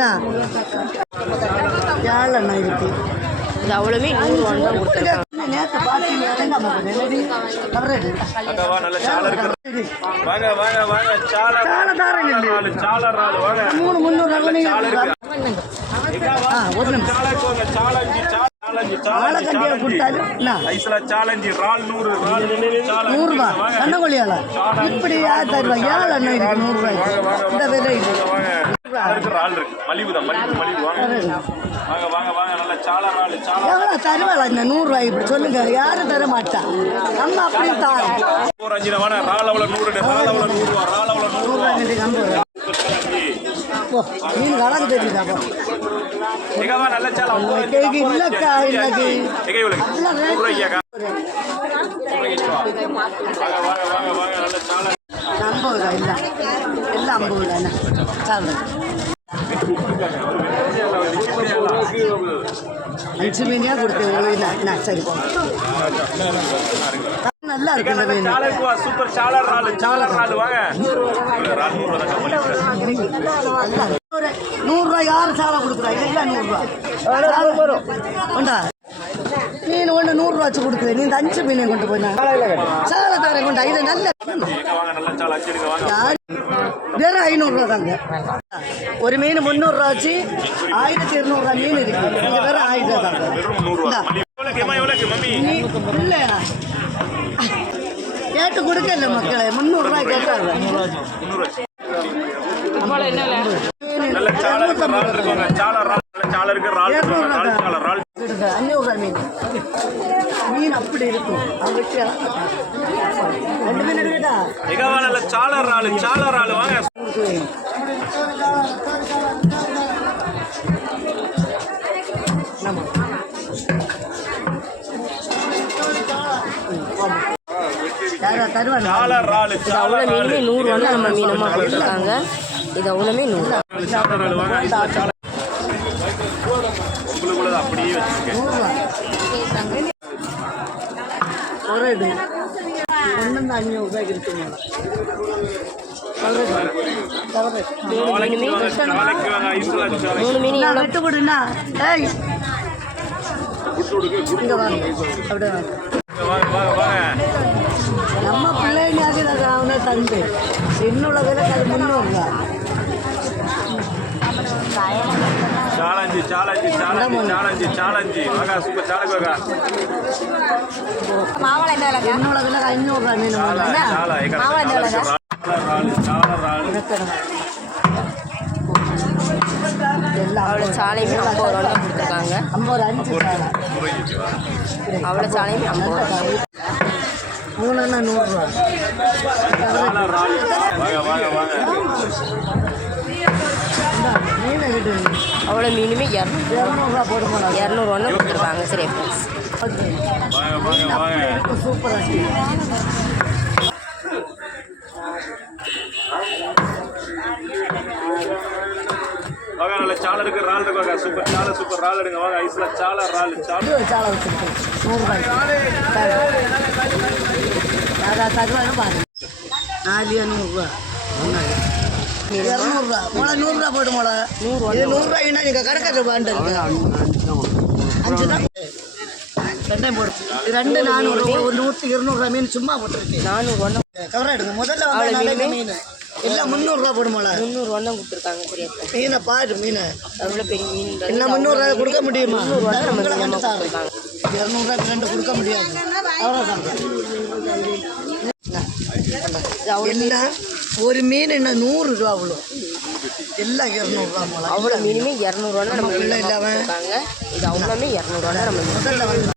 என்ன ஏழண்ணா இருக்கு இது அவ்வளோவே நூறு ஒன்று தான் கொடுத்துருக்காங்க நேற்று மூணு முந்நூறு? ஆ ஒரு நிமிஷம் கண்ணங்கொழியால இப்படி யார் தருவா ஏழு அண்ணன் இருக்கு நூறுரூவாய்க்கு இந்த விலை வாங்க சாலை இருக்கு. மலிவு தான் மலிவு மலிவு. வாங்க. வாங்க வாங்க வாங்க. நல்ல சாலை ரால் சாலை. எவ்வளோ தருவாளா இந்த நூறுரூவாய் இப்படி சொல்லுங்க? யாரும் தர மாட்டா. நம்ம அப்படி தாரோம் ஒரு அஞ்சு ரூபா ரால் அவ்வளோ நூறு ரால் அவ்வளோ நூறு ரூபா ரால் அவ்வளோ நூறுரூவா மீன் கணக்கு தெரியுதா அப்போ எங்க வா நல்ல சாலை. ஐம்பது ரூபாய்க்கு. கேக்கு இல்லக்கா இன்னைக்கு ஐம்பது ரூபா இல்லை எல்லாம் ஐம்பது ரூபா என்ன சாப்பிடு அஞ்சு மீனியாக கொடுத்தேன் நான் சரி போ நல்லா இருக்கு இந்த மீன் சூப்பர் வாங்க நூறுரூவா யார் சாலை கொடுக்குறா எல்லாம் நூறுரூவா கொண்டா ஒன்று நூறுரூவா வச்சு கொடுக்குறேன். நீ இந்த அஞ்சு மீனை கொண்டு போய் சாலை தரேன் கொண்டா இது நல்ல வெறும் ஐநூறுரூவா தாங்க. ஒரு மீன் முந்நூறுரூவா வச்சு ஆயிரத்தி இருநூறுவா மீன் இருக்கு. இங்கே வெறும் ஆயிரம் ரூபா தாங்க. இல்லையா கேட்டு கொடுக்கல மக்களே. முந்நூறுரூவா கேட்டாங்க. முந்நூறு நல்ல சாலை இருக்கு ரால் இருக்குவாங்க சாலை ரால் நல்ல சாலை இருக்கு ரால் இருக்குவாங்க ரால் சாலை ரால் கொடுங்க அஞ்சூறுரூவா மீன் மீன் அப்படி இருக்கும் அதுக்கு ரெண்டு நம்ம மீனமா தருவாங்க இது சாலை நூறு வாங்க அப்படியே வச்சிருக்கேன் நூறுரூவா ஒரு இது ஒன்று அஞ்சூறு ரூபாய்க்கு இருக்குங்க மூணு மீன் விட்டு கொடுண்ணா ஏய் இங்க வாங்க அப்படியே நம்ம பிள்ளைங்க அவனை தந்து என்னோட விலை அது முன்னூறுரூவா சாலஞ்சி சாலஞ்சி சாலஞ்சி சாலஞ்சி சாலஞ்சி வாங்க சூப்பர் சாலைக்கு வாங்க என்னோட விலை ஐநூறுரூவா மீன் சாலை ரால் எல்லாம் அவ்வளோ சாலையுமே ஐம்பது ரூபா தான் கொடுத்துருக்காங்க. ஐம்பது அஞ்சு அவ்வளோ சாலையுமே ஐம்பது ரூபா மூணுன்னா நூறுரூவா அவ்வளோ மீனுமே இரநூறு இரநூறுவா போடுமா இரநூறு ஒன்று கொடுத்துருக்காங்க. சரி ஃப்ரெண்ட்ஸ் வாங்க நல்ல சாலை இருக்கு ரால் இருக்கு வாங்க. சூப்பர் சாலை சூப்பர் ரால் எடுங்க வாங்க. ஐஸ்ல சாலை ரால் சாலை. சாலை தருவாங்க பாருங்க. நாலு நூறுரூவா இரநூறுவா மொளை நூறுரூவா போட்டு மொளை. இது நூறுரூவாய்னா நீங்கள் பாண்டு அஞ்சு தான். ரெண்டையும் போடு. இது ரெண்டு நானூறு ஒரு நூற்றி இருநூறுவா மீன் சும்மா போட்டுருக்கு நானூறு ஒன்று கவரா எடுங்க முதல்ல நல்ல மீன். எல்லாம் முந்நூறுரூவா போடும் மொளை முந்நூறு ஒன்று கொடுத்துருக்காங்க ஃப்ரெண்ட்ஸ் மீனை பாரு மீனை. அவ்வளோ பெரிய மீன் என்ன முந்நூறுரூவா கொடுக்க முடியுமா? இரநூறுவா ரெண்டு கொடுக்க முடியாது. அவ்வளோதான் எல்லாம் ஒரு மீன் என்ன நூறு ரூபா அவ்வளோ எல்லாம் இரநூறுவா அவ்வளோ மீனுமே இரநூறுவா நம்ம பிள்ளை மீனமாக இல்லாம கொடுத்துருக்காங்க. இது அவ்வளோமே இரநூறுவா நம்ம முதல்ல